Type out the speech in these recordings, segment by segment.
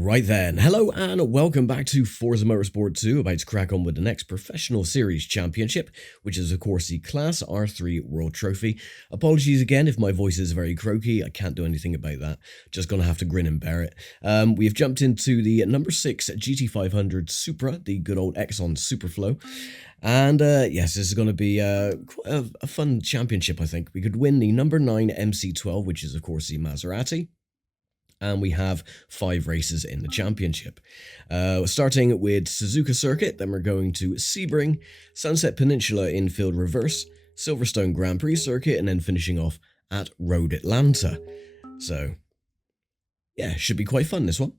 Right then, hello and welcome back to Forza Motorsport 2, about to crack on with the next Professional Series Championship, which is of course the Class R3 World Trophy. Apologies again if my voice is very croaky, I can't do anything about that, just gonna have to grin and bear it. We have jumped into the number 6 GT500 Supra, the good old Exxon Superflow. And yes, this is going to be quite a fun championship, I think. We could win the number 9 MC12, which is of course the Maserati. And we have 5 races in the championship. Starting with Suzuka Circuit, then we're going to Sebring, Sunset Peninsula Infield Reverse, Silverstone Grand Prix Circuit, and then finishing off at Road Atlanta. So, yeah, should be quite fun, this one.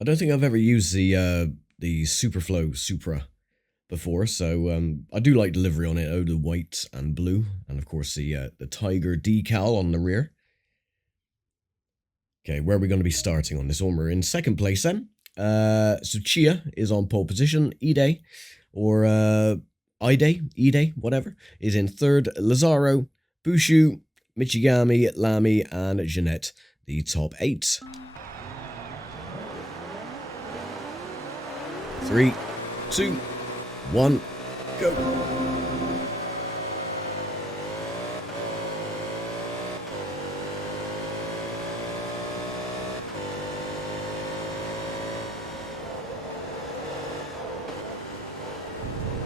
I don't think I've ever used the Superflow Supra before, so I do like the livery on it. Oh, the white and blue, and of course the tiger decal on the rear. Okay, where are we going to be starting on this one? We're in second place then. So Chia is on pole position. Ide, or Ide, whatever, is in third. Lazaro, Bushu, Michigami, Lamy, and Jeanette, the top 8. 3, 2, 1, go.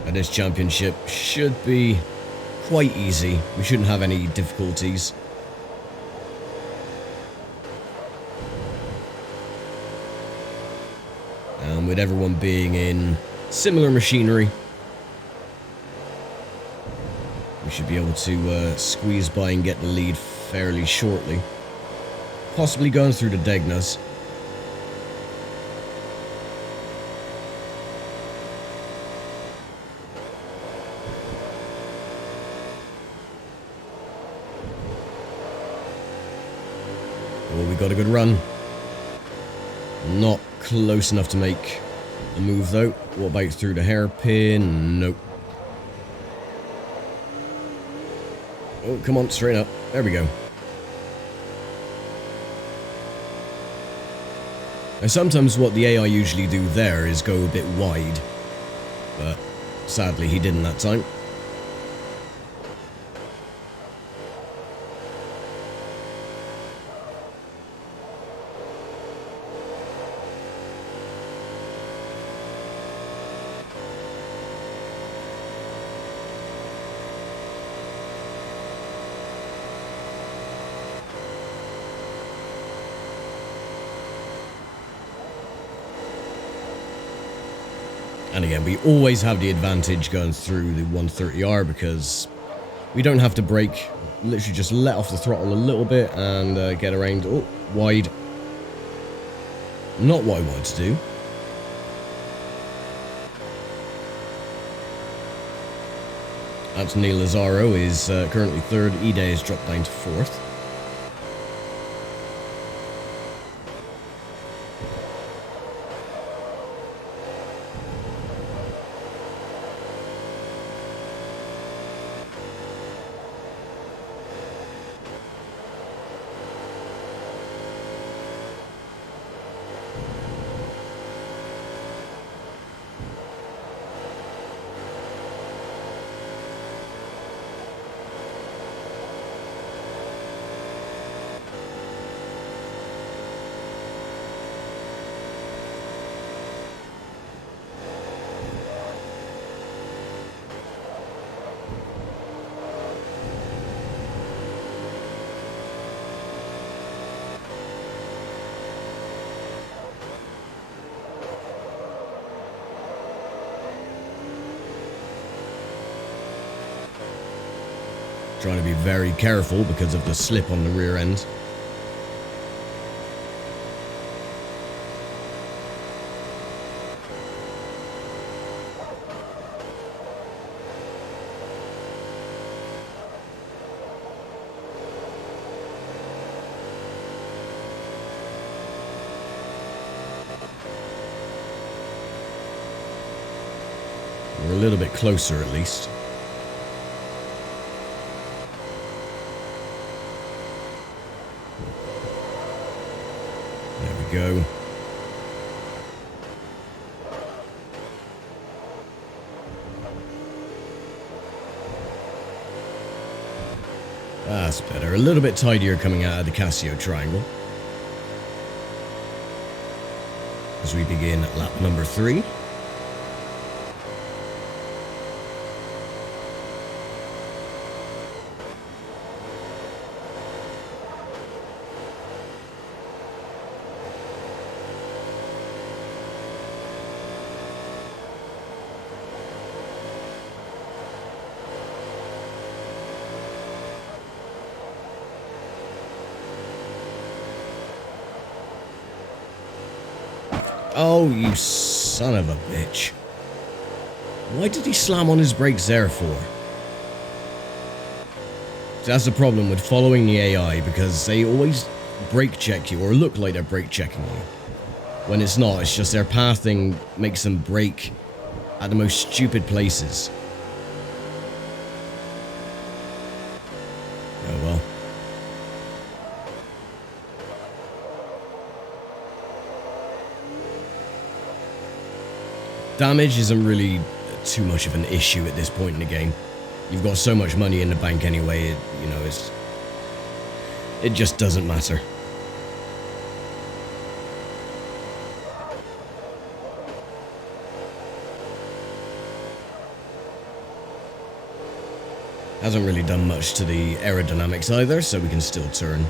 And this championship should be quite easy. We shouldn't have any difficulties. And with everyone being in similar machinery, we should be able to squeeze by and get the lead fairly shortly. Possibly going through the Degnas. Oh, we got a good run. Not close enough to make a move though. What about through the hairpin? Nope. Oh, come on, straight up. There we go. Now, sometimes what the AI usually do there is go a bit wide, but sadly he didn't that time. And again, we always have the advantage going through the 130R because we don't have to brake. Literally just let off the throttle a little bit and get around. Oh, wide. Not what I wanted to do. Anthony Lazaro is currently 3rd. Ide has dropped down to 4th. Trying to be very careful because of the slip on the rear end. We're a little bit closer at least. There we go. That's better. A little bit tidier coming out of the Casio triangle. As we begin lap number 3. Oh, you son of a bitch. Why did he slam on his brakes there for? That's the problem with following the AI, because they always brake check you, or look like they're brake checking you. When it's not, it's just their pathing makes them brake at the most stupid places. Oh well. Damage isn't really too much of an issue at this point in the game. You've got so much money in the bank anyway, it just doesn't matter. Hasn't really done much to the aerodynamics either, so we can still turn.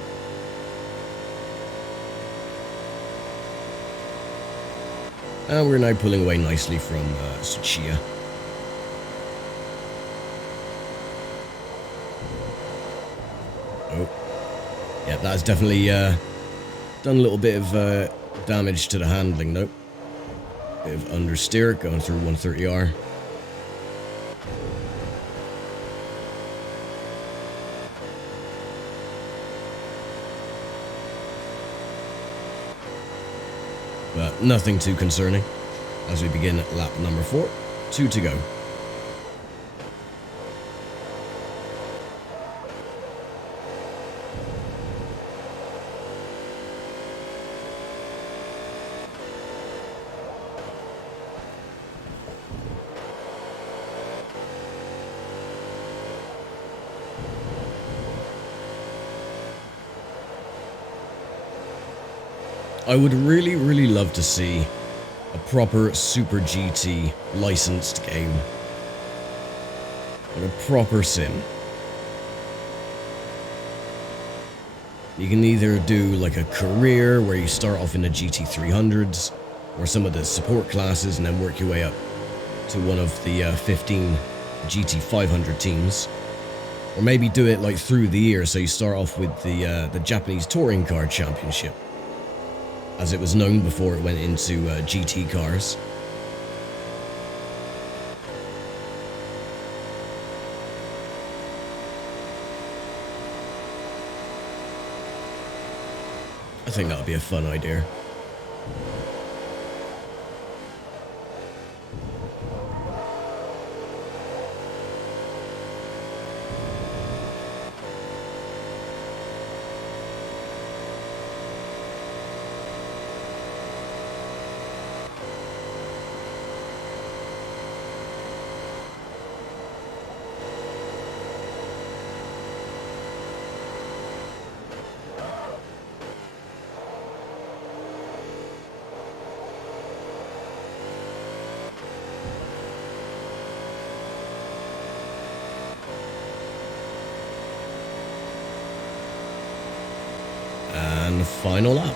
And we're now pulling away nicely from Suzuka. Oh. Yeah, that's definitely done a little bit of damage to the handling, though. Bit of understeer going through 130R. But nothing too concerning as we begin at lap number 4. 2 to go. I would really, really love to see a proper Super GT licensed game. Or a proper sim. You can either do like a career where you start off in the GT300s or some of the support classes and then work your way up to one of the 15 GT500 teams. Or maybe do it like through the year, so you start off with the Japanese Touring Car Championship, as it was known before it went into GT cars. I think that would be a fun idea. And final lap.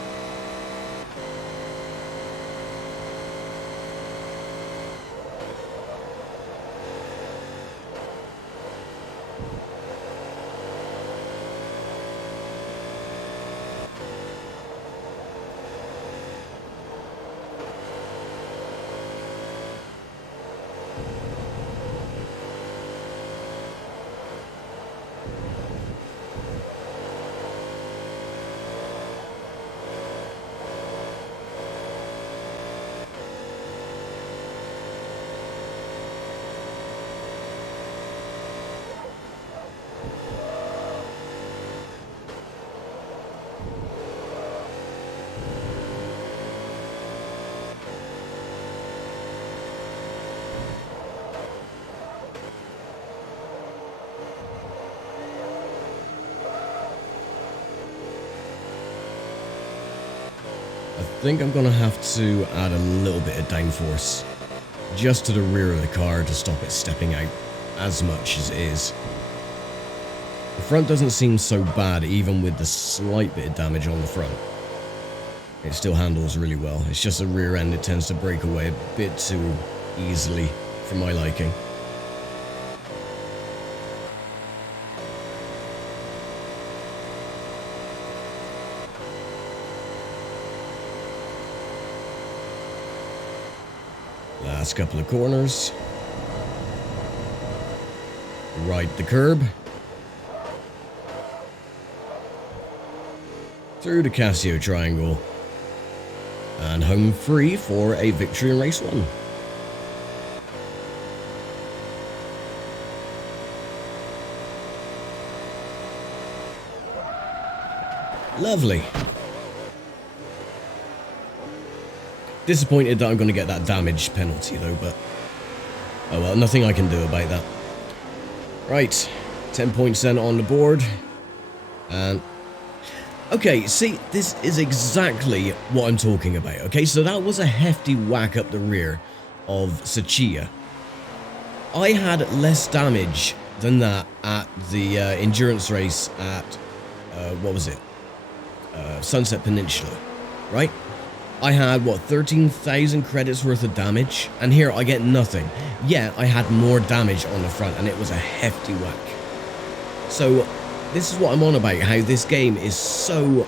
think I'm going to have to add a little bit of downforce just to the rear of the car to stop it stepping out as much as it is. The front doesn't seem so bad even with the slight bit of damage on the front. It still handles really well. It's just the rear end, it tends to break away a bit too easily for my liking. Last couple of corners. Right the curb. Through the Casio triangle. And home free for a victory in race 1. Lovely. Disappointed that I'm going to get that damage penalty though, but oh well, nothing I can do about that. Right, 10 points then on the board. And okay, see, this is exactly what I'm talking about. Okay, so that was a hefty whack up the rear of Suzuka. I had less damage than that at the endurance race at, what was it? Sunset Peninsula, right? I had, what, 13,000 credits worth of damage, and here I get nothing. Yeah, I had more damage on the front, and it was a hefty whack. So, this is what I'm on about, how this game is so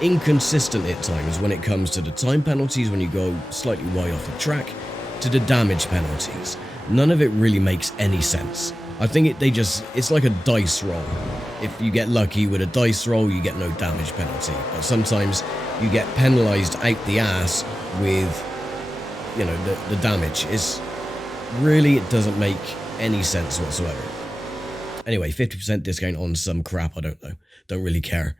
inconsistent at times when it comes to the time penalties when you go slightly wide off the track, to the damage penalties. None of it really makes any sense. I think it's like a dice roll. If you get lucky with a dice roll, you get no damage penalty. But sometimes you get penalized out the ass with, you know, the damage. It doesn't make any sense whatsoever. Anyway, 50% discount on some crap, I don't know. Don't really care.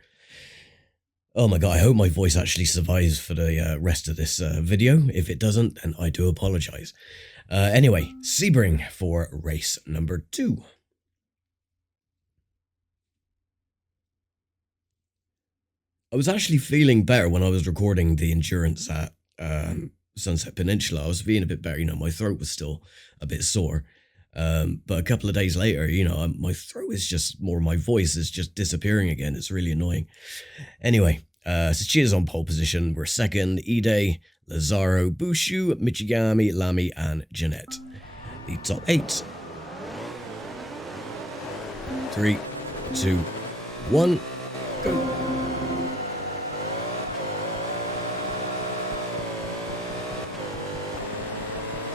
Oh my god, I hope my voice actually survives for the rest of this video. If it doesn't, then I do apologize. Anyway, Sebring for race number 2. I was actually feeling better when I was recording the endurance at Sunset Peninsula. I was feeling a bit better, you know, my throat was still a bit sore. But a couple of days later, you know, my throat is just my voice is just disappearing again. It's really annoying. Anyway, Suzuka's on pole position. We're second. Ide, Lazaro, Bushu, Michigami, Lamy, and Jeanette. The top 8. 3, 2, 1, go.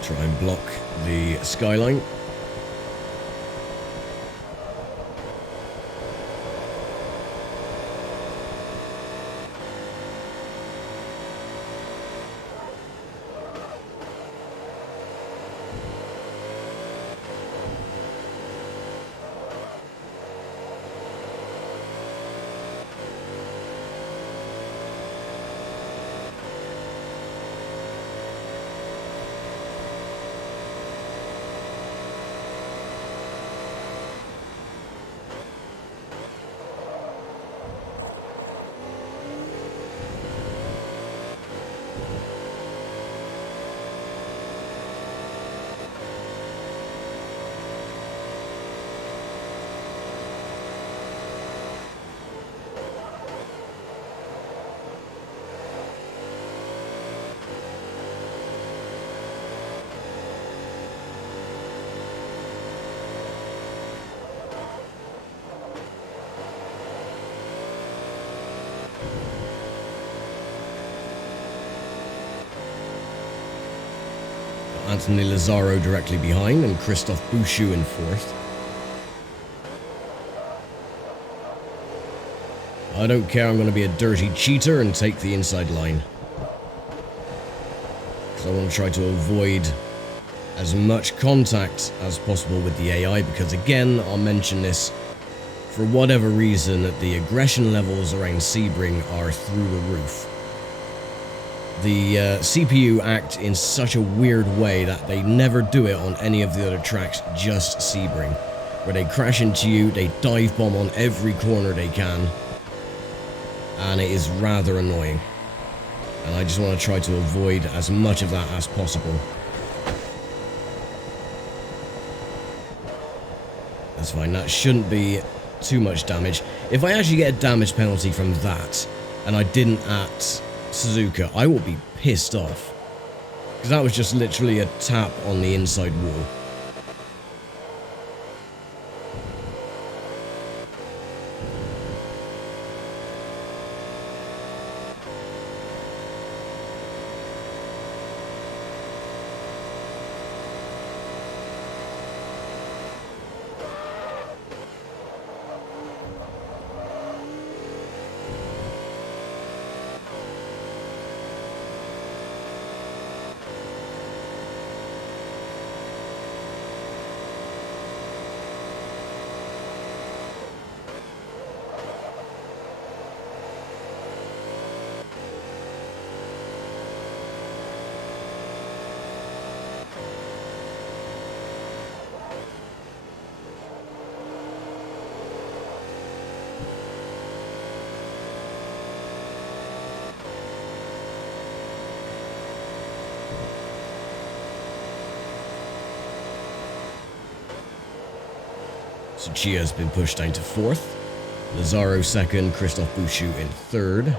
Try and block the skyline. Anthony Lazaro directly behind, and Christophe Bouchou in 4th. I don't care, I'm going to be a dirty cheater and take the inside line. Because I want to try to avoid as much contact as possible with the AI, because again, I'll mention this, for whatever reason, the aggression levels around Sebring are through the roof. The CPU act in such a weird way that they never do it on any of the other tracks, just Sebring. Where they crash into you, they dive bomb on every corner they can. And it is rather annoying. And I just want to try to avoid as much of that as possible. That's fine, that shouldn't be too much damage. If I actually get a damage penalty from that, and I didn't at Suzuka, I will be pissed off. Because that was just literally a tap on the inside wall. So Chia's been pushed down to 4th. Lazaro 2nd, Christophe Bouchou in 3rd.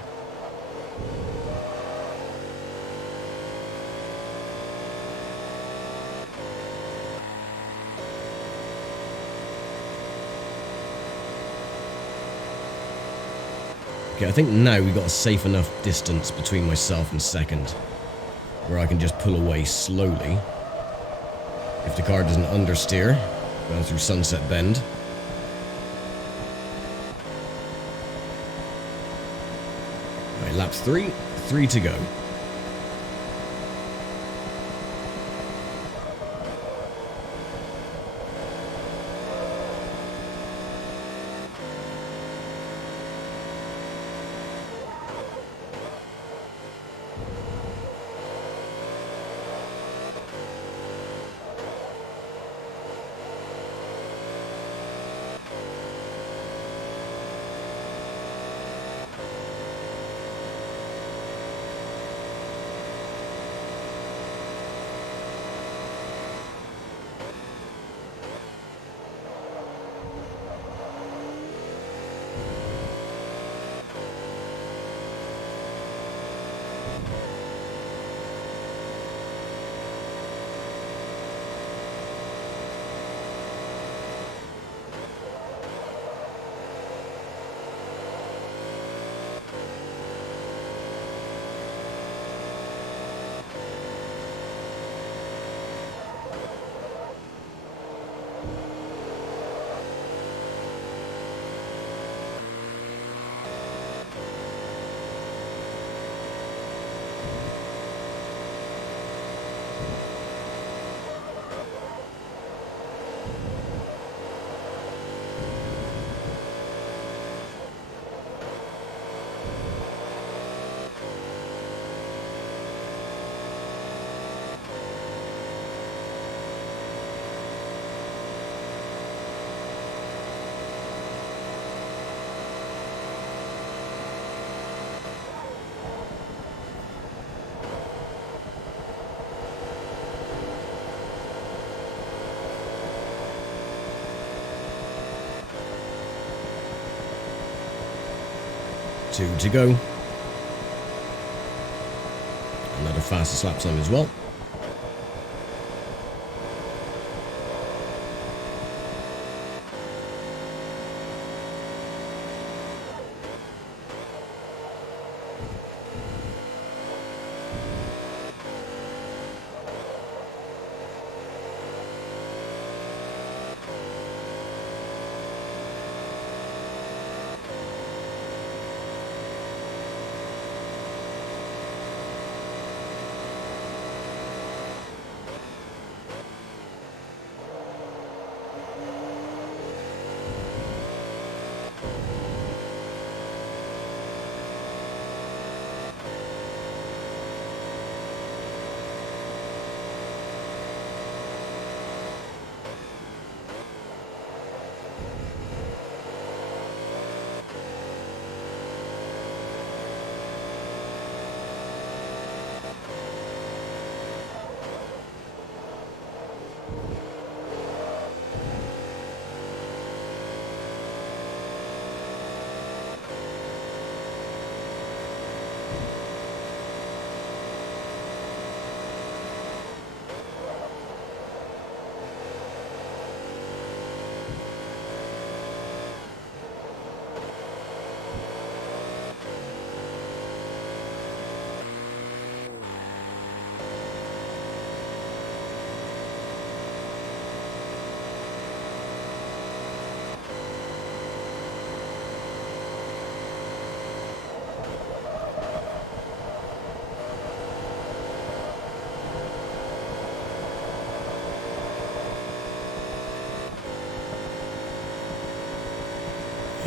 Okay, I think now we've got a safe enough distance between myself and 2nd, where I can just pull away slowly. If the car doesn't understeer, going through Sunset Bend. Right, lap 3, 3 to go. Two to go. Another fastest lap time as well.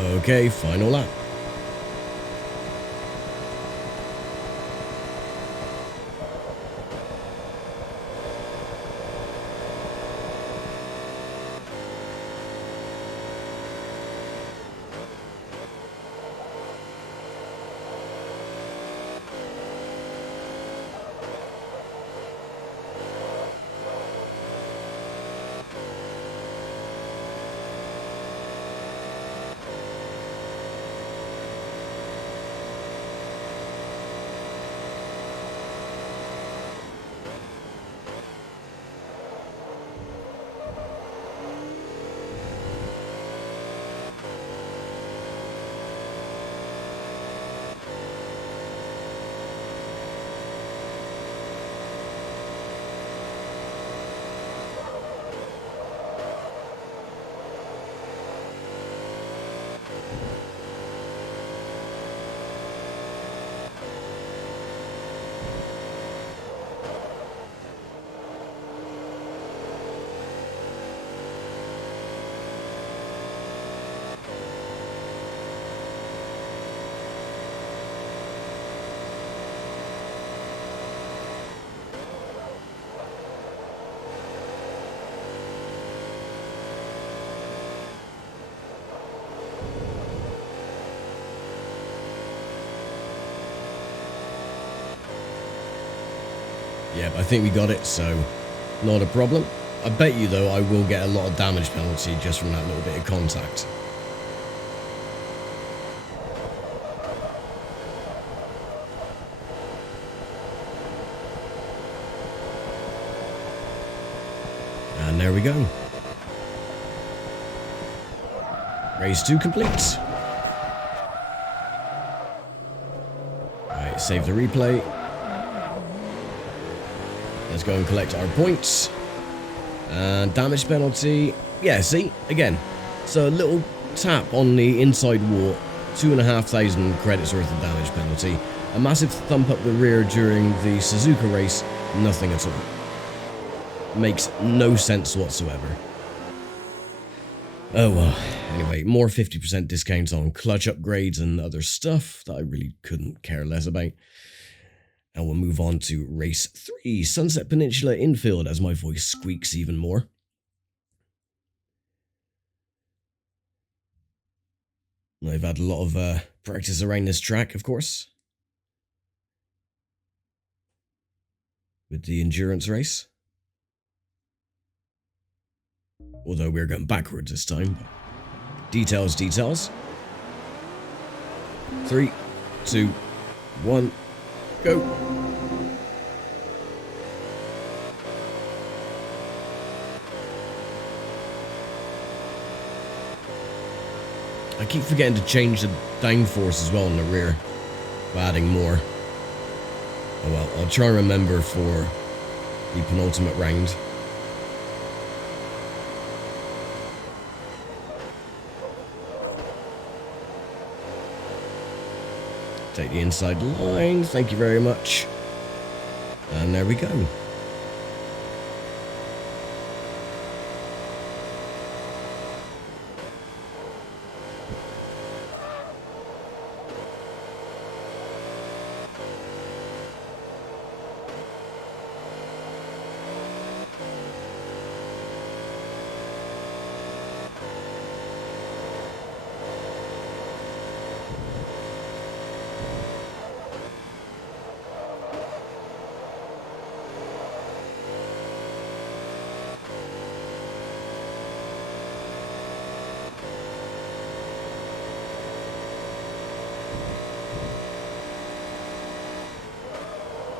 Okay, final lap. Yep, I think we got it, so not a problem. I bet you, though, I will get a lot of damage penalty just from that little bit of contact. And there we go. Race 2 complete. Right, save the replay. Let's go and collect our points. And damage penalty. Yeah, see? Again. So a little tap on the inside wall. 2,500 credits worth of damage penalty. A massive thump up the rear during the Suzuka race. Nothing at all. Makes no sense whatsoever. Oh well. Anyway, more 50% discounts on clutch upgrades and other stuff that I really couldn't care less about. And we'll move on to race 3, Sunset Peninsula Infield, as my voice squeaks even more. I've had a lot of practice around this track, of course, with the endurance race. Although we're going backwards this time. Details, details. 3, 2, 1. Go. I keep forgetting to change the downforce as well in the rear by adding more. Oh well, I'll try and remember for the penultimate round. Take the inside line, thank you very much. And there we go.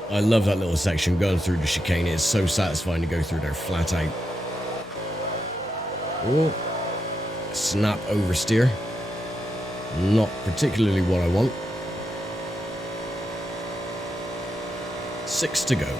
I love that little section going through the chicane. It's so satisfying to go through there flat out. Oh, snap oversteer. Not particularly what I want. 6 to go.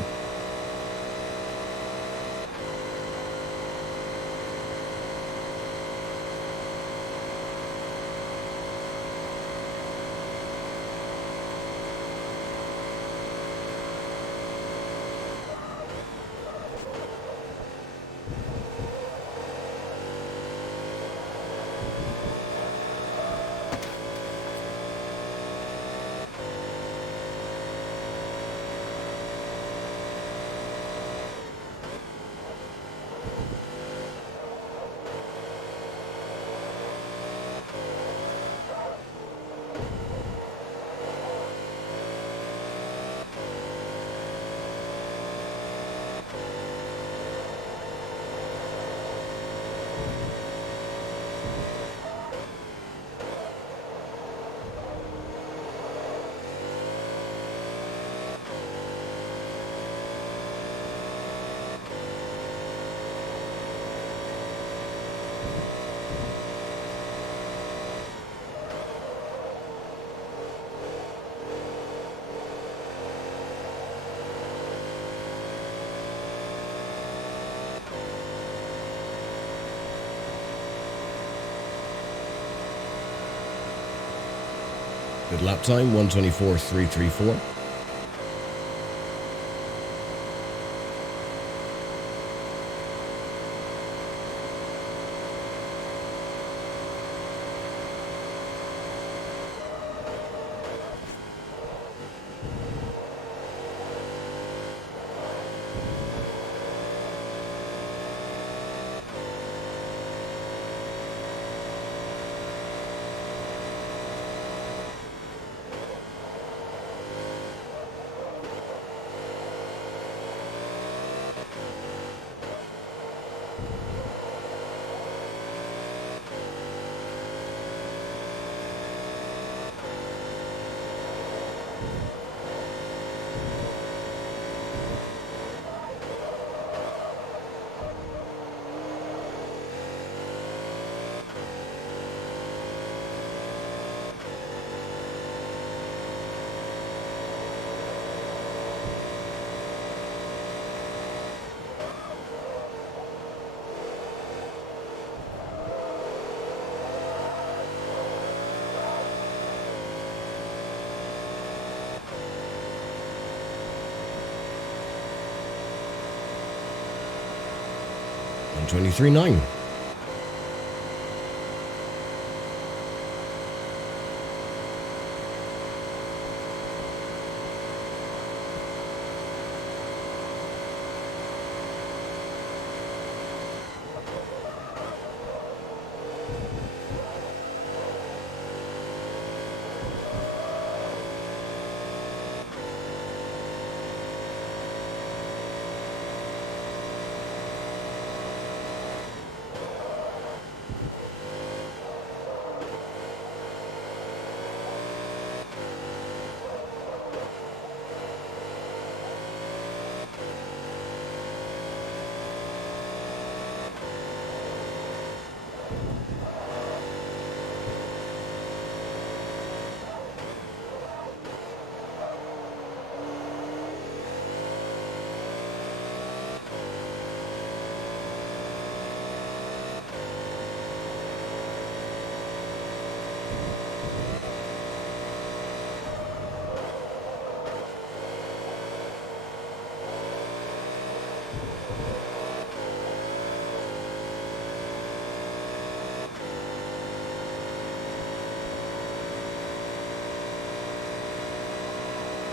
Good lap time, 1:24.334. And 23.9.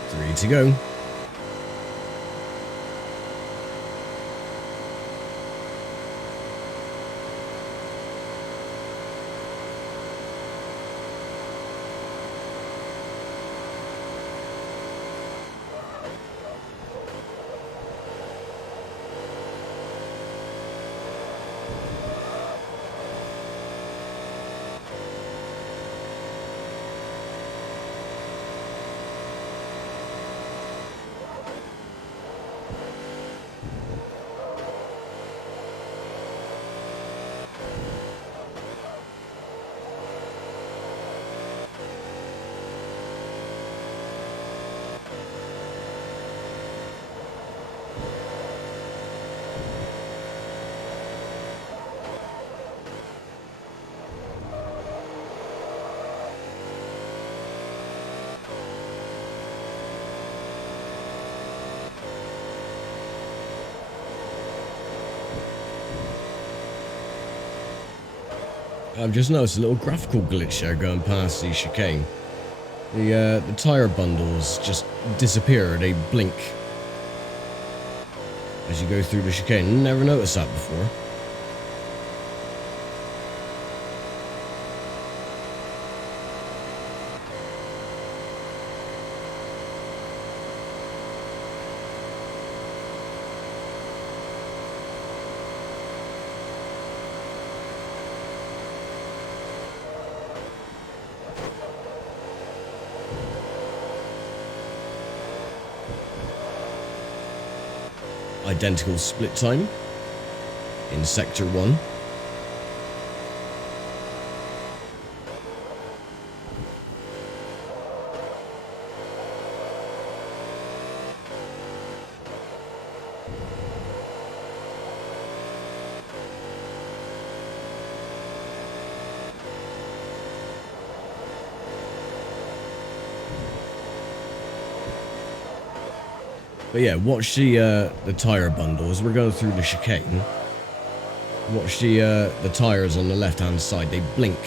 Three to go. I've just noticed a little graphical glitch there going past the chicane. The tyre bundles just disappear, they blink as you go through the chicane. Never noticed that before. Identical split time in Sector 1. But yeah, watch the tire bundle as we're going through the chicane. Watch the tires on the left-hand side. They blink.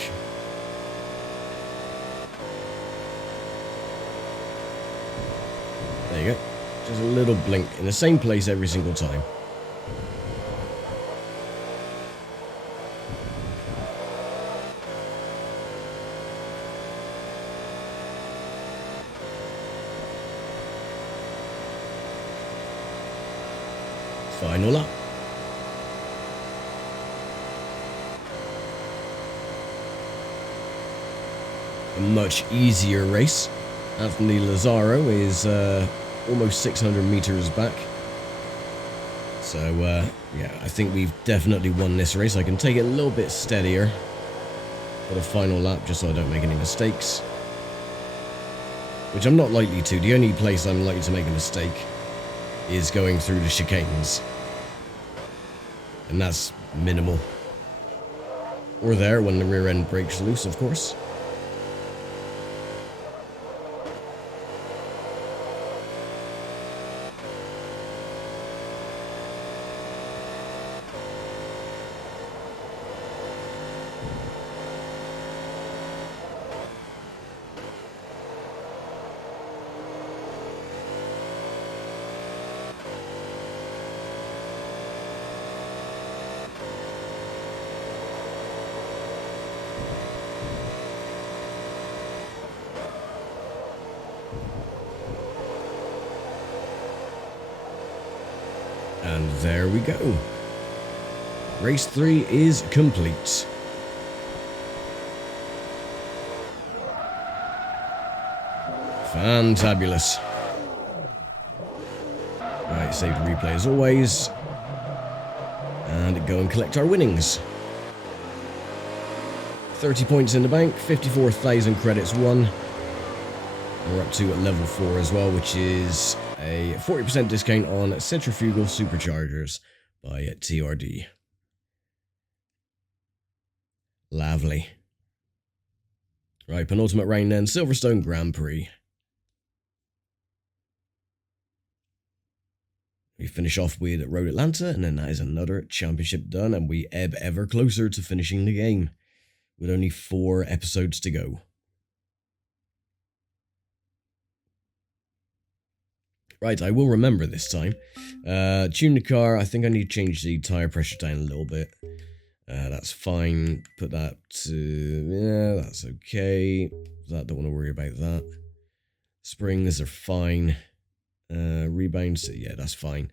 There you go. Just a little blink in the same place every single time. Final lap. A much easier race. Anthony Lazzaro is almost 600 meters back. So, yeah, I think we've definitely won this race. I can take it a little bit steadier for the final lap, just so I don't make any mistakes. Which I'm not likely to. The only place I'm likely to make a mistake is going through the chicanes. And that's minimal. Or there, when the rear end breaks loose, of course. And there we go. Race 3 is complete. Fantabulous. Right, save the replay as always. And go and collect our winnings. 30 points in the bank, 54,000 credits won. And we're up to level 4 as well, which is a 40% discount on centrifugal superchargers by TRD. Lovely. Right, penultimate round then, Silverstone Grand Prix. We finish off with Road Atlanta, and then that is another championship done, and we ebb ever closer to finishing the game, with only 4 episodes to go. Right, I will remember this time. Tune the car. I think I need to change the tire pressure down a little bit. That's fine. Put that to... yeah, that's okay. Don't want to worry about that. Springs are fine. Rebounds, yeah, that's fine.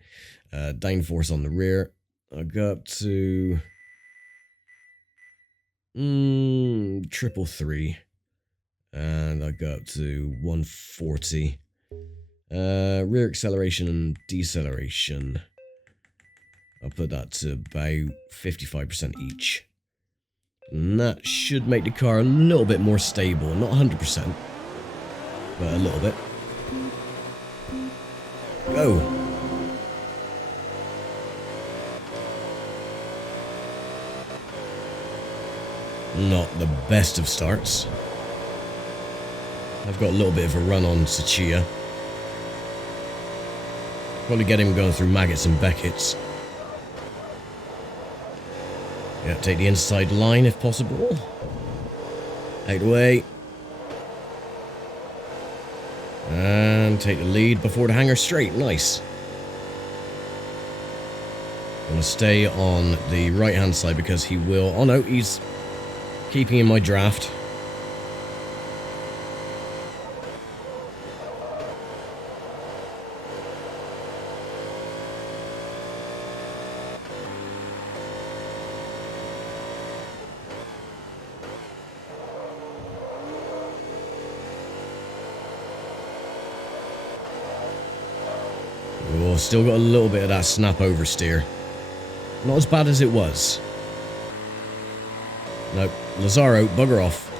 Downforce on the rear. I got up to... 333. And I got up to 140. Rear acceleration and deceleration. I'll put that to about 55% each. And that should make the car a little bit more stable. Not 100%, but a little bit. Go! Not the best of starts. I've got a little bit of a run on Suzuka. Probably get him going through Maggots and Beckett's. Yeah, take the inside line if possible. Out the way. And take the lead before the hanger straight. Nice. I'm going to stay on the right hand side because he will... oh no, he's keeping in my draft. Oh, still got a little bit of that snap oversteer. Not as bad as it was. Nope. Lazzaro, bugger off.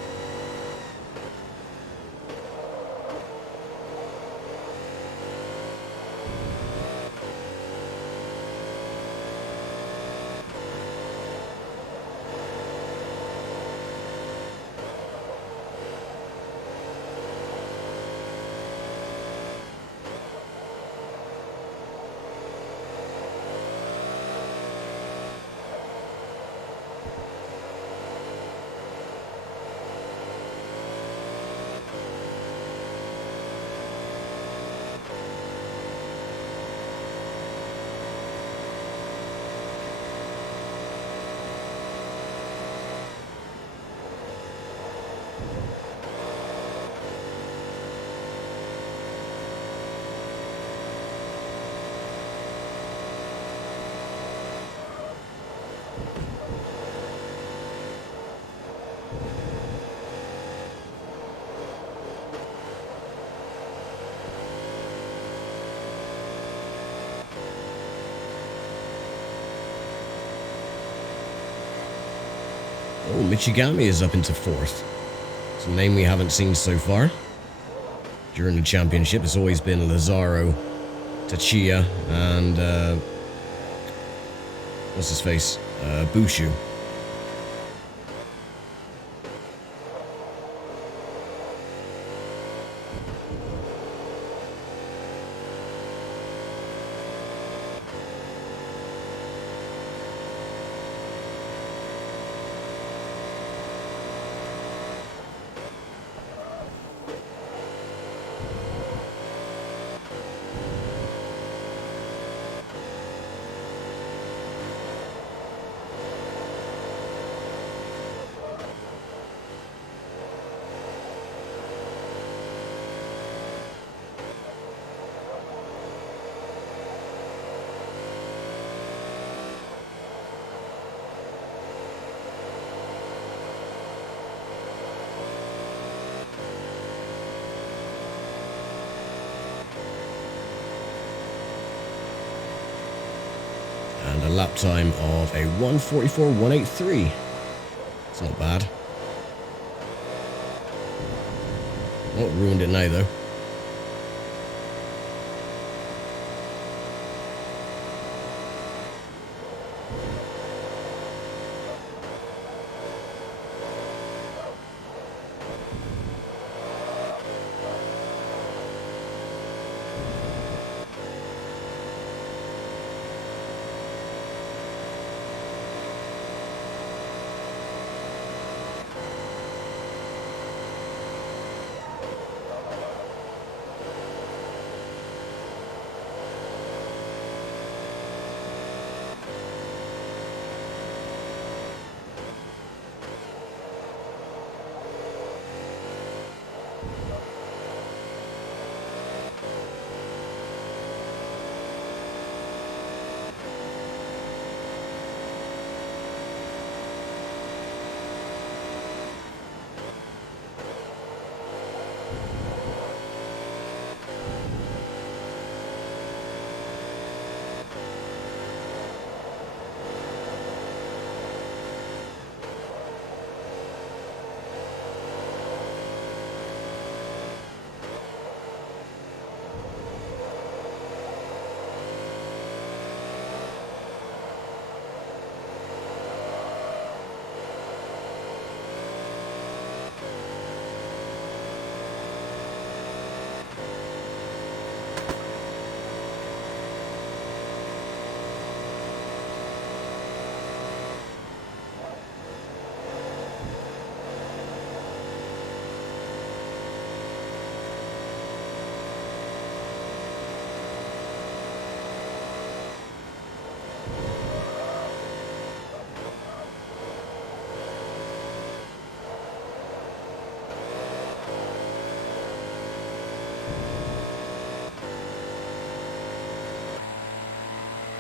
Oh, Michigami is up into 4th. It's a name we haven't seen so far. During the championship, it's always been Lazaro, Tachia, and what's his face? Bushu. And a lap time of a 1:44.183. It's not bad. Oh, ruined it now though.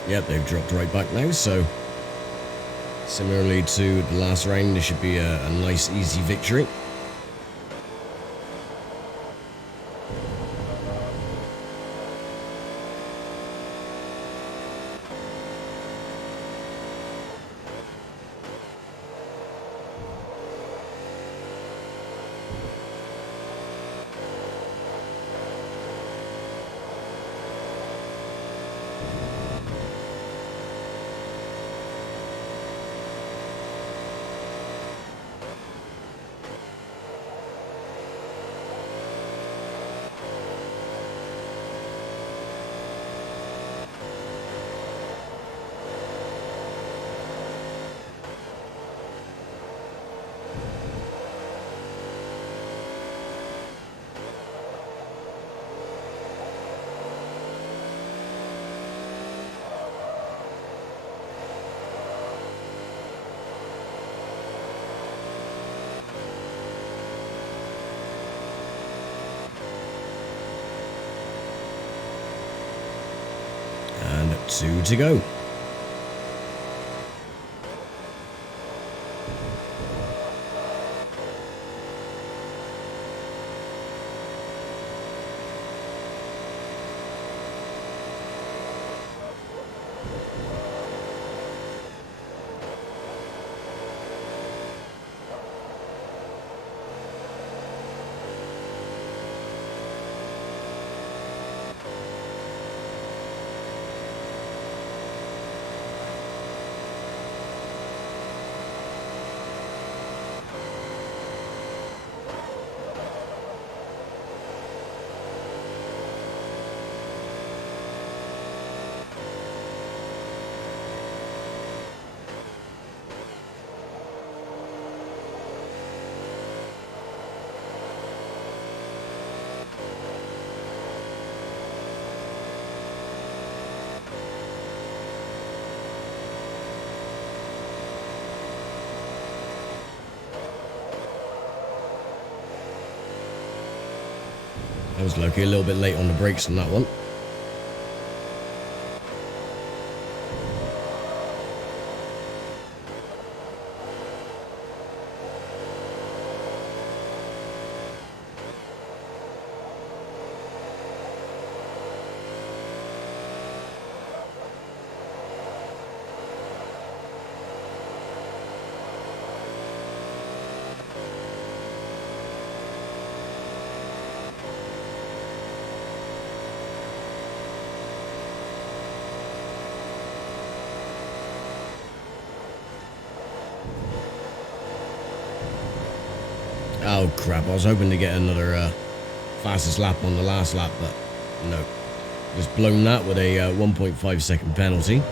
Yep, they've dropped right back now, so similarly to the last round, this should be a nice, easy victory. And 2 to go. I was lucky, a little bit late on the brakes on that one. Oh crap, I was hoping to get another fastest lap on the last lap, but no. Just blown that with a 1.5 second penalty.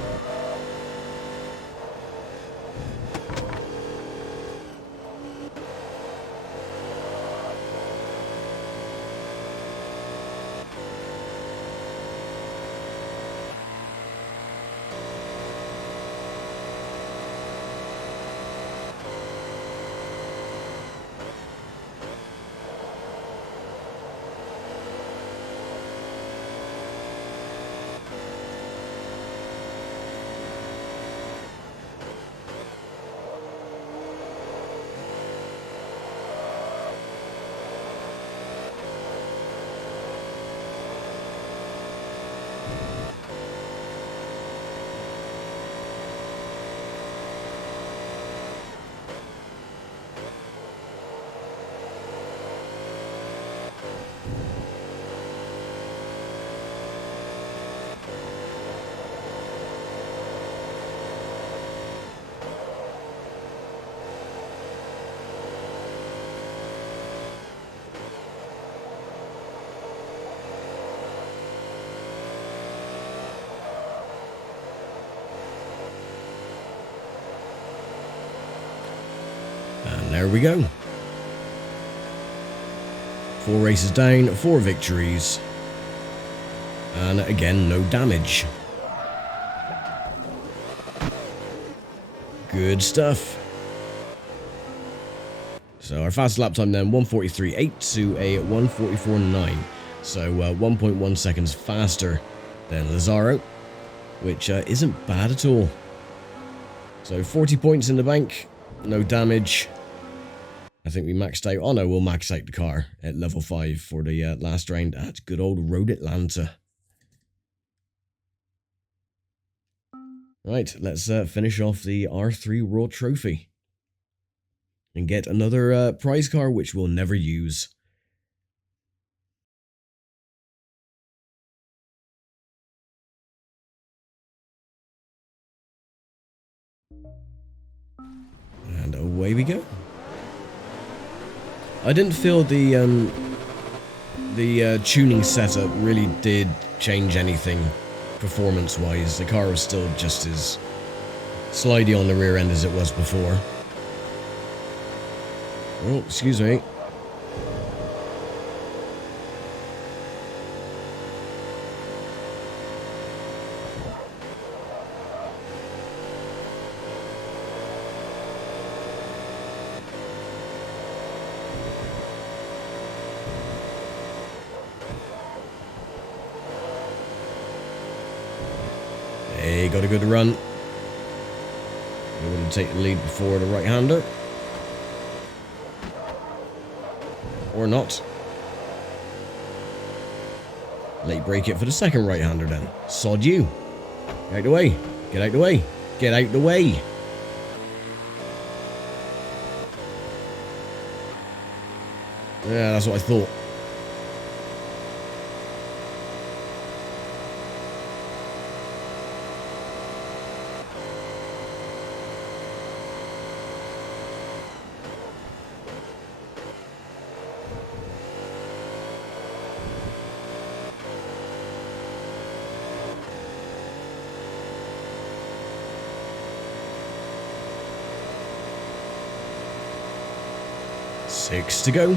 And there we go. 4 races down, 4 victories. And again, no damage. Good stuff. So our fastest lap time then, 1:43.8 to a 1:44.9. So 1.1 seconds faster than Lazaro, which isn't bad at all. So 40 points in the bank, no damage. I think we maxed out. Oh no, we'll max out the car at level 5 for the last round. That's good old Road Atlanta. Right, let's finish off the R3 World Trophy. And get another prize car which we'll never use. And away we go. I didn't feel the tuning setup really did change anything performance-wise. The car was still just as slidey on the rear end as it was before. Oh, excuse me. Hey, got a good run. Able to take the lead before the right-hander. Or not. Late break it for the second right-hander then. Sod you. Get out the way. Get out the way. Get out the way. Yeah, that's what I thought. Six to go.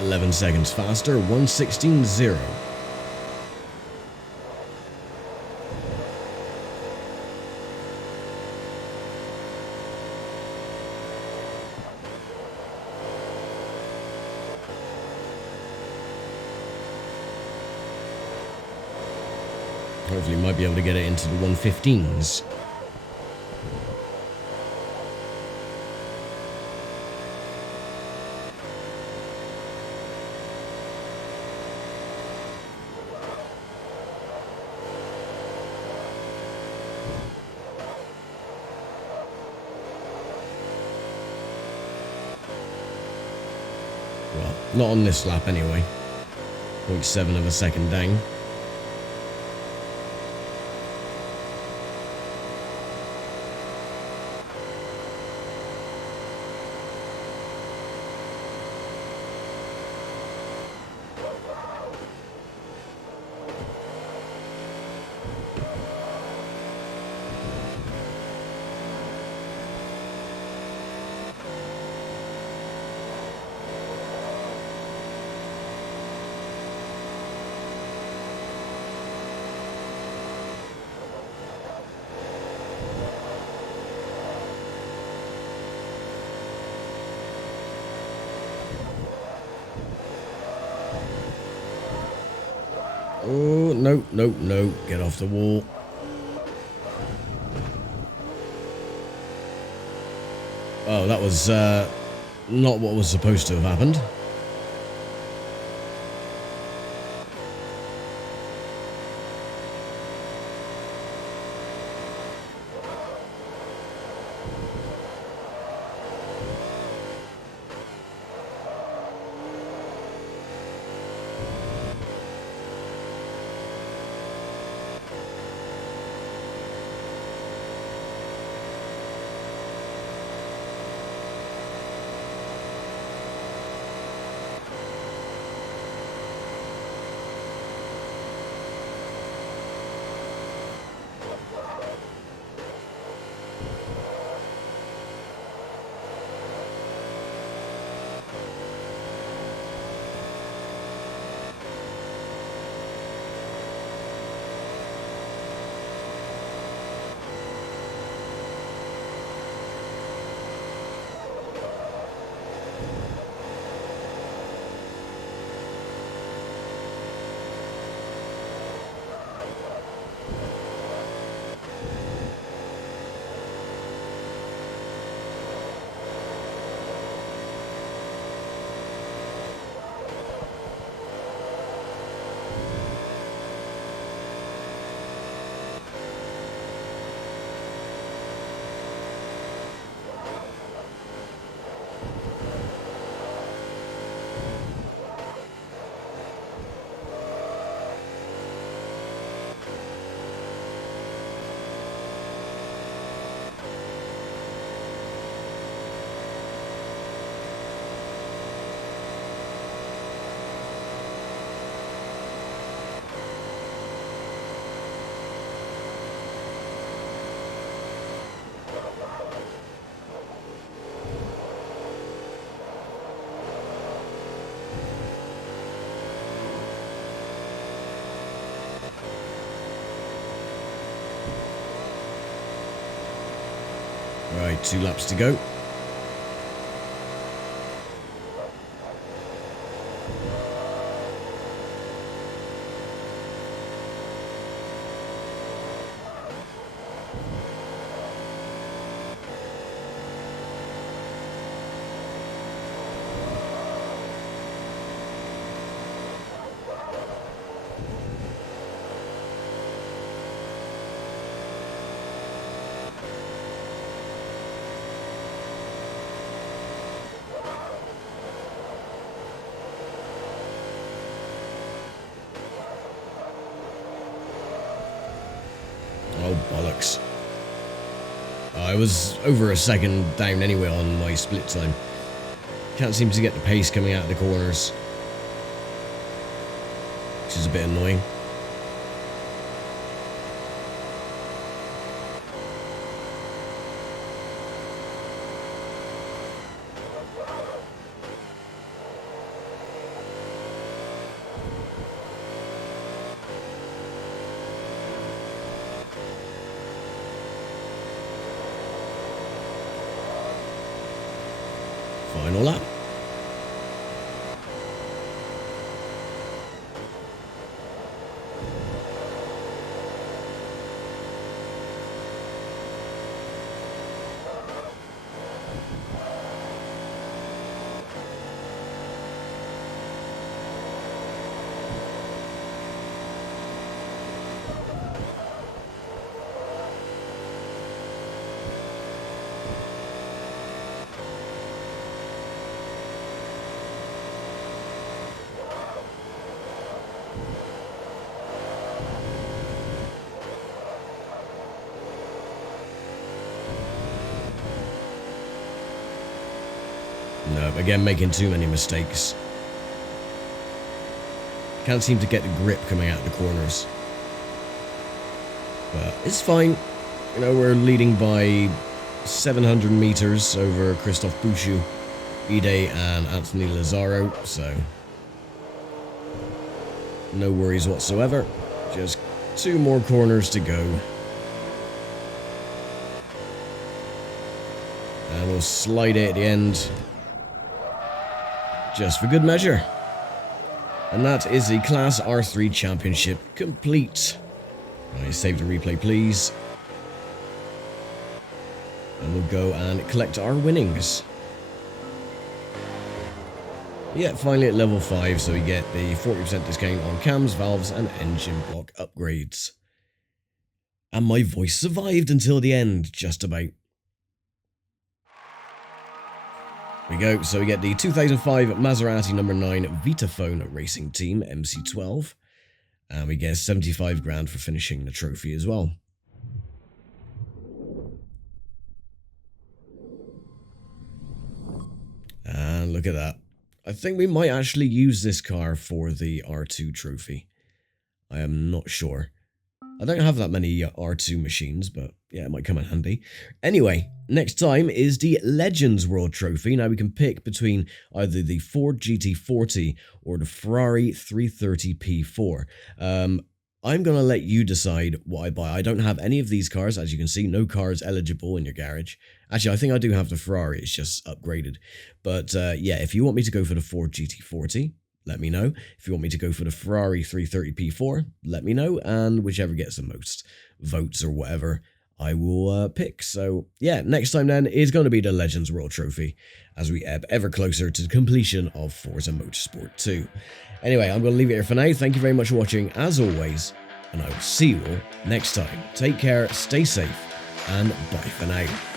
11 seconds faster, 1:16.0. Hopefully might be able to get it into the 1:15s. Well, not on this lap anyway. 0.7 of a second down. Oh, no, no, no. Get off the wall. Oh, that was not what was supposed to have happened. Right, 2 laps to go. Oh, bollocks. I was over a second down anyway on my split time. Can't seem to get the pace coming out of the corners, which is a bit annoying. Final lap. No, again, making too many mistakes. Can't seem to get the grip coming out of the corners. But it's fine. You know, we're leading by 700 meters over Christophe Bouchou, Ide, and Anthony Lazaro, so no worries whatsoever. Just 2 more corners to go. And we'll slide it at the end, just for good measure. And that is the Class R3 Championship complete. Right, save the replay, please. And we'll go and collect our winnings. Yeah, finally at level 5, so we get the 40% discount on cams, valves, and engine block upgrades. And my voice survived until the end, just about. There we go, so we get the 2005 Maserati number 9 Vitaphone Racing Team MC12. And we get 75 grand for finishing the trophy as well. And look at that. I think we might actually use this car for the R2 trophy. I am not sure. I don't have that many R2 machines, but yeah, it might come in handy. Anyway, next time is the Legends World Trophy. Now we can pick between either the Ford GT40 or the Ferrari 330 P4. I'm going to let you decide what I buy. I don't have any of these cars. As you can see, no cars eligible in your garage. Actually, I think I do have the Ferrari. It's just upgraded. But yeah, if you want me to go for the Ford GT40, let me know. If you want me to go for the Ferrari 330 P4, let me know. And whichever gets the most votes or whatever, I will pick. So yeah, next time then is going to be the Legends World Trophy as we ebb ever closer to the completion of Forza Motorsport 2. Anyway, I'm going to leave it here for now. Thank you very much for watching as always, and I will see you all next time. Take care, stay safe, and bye for now.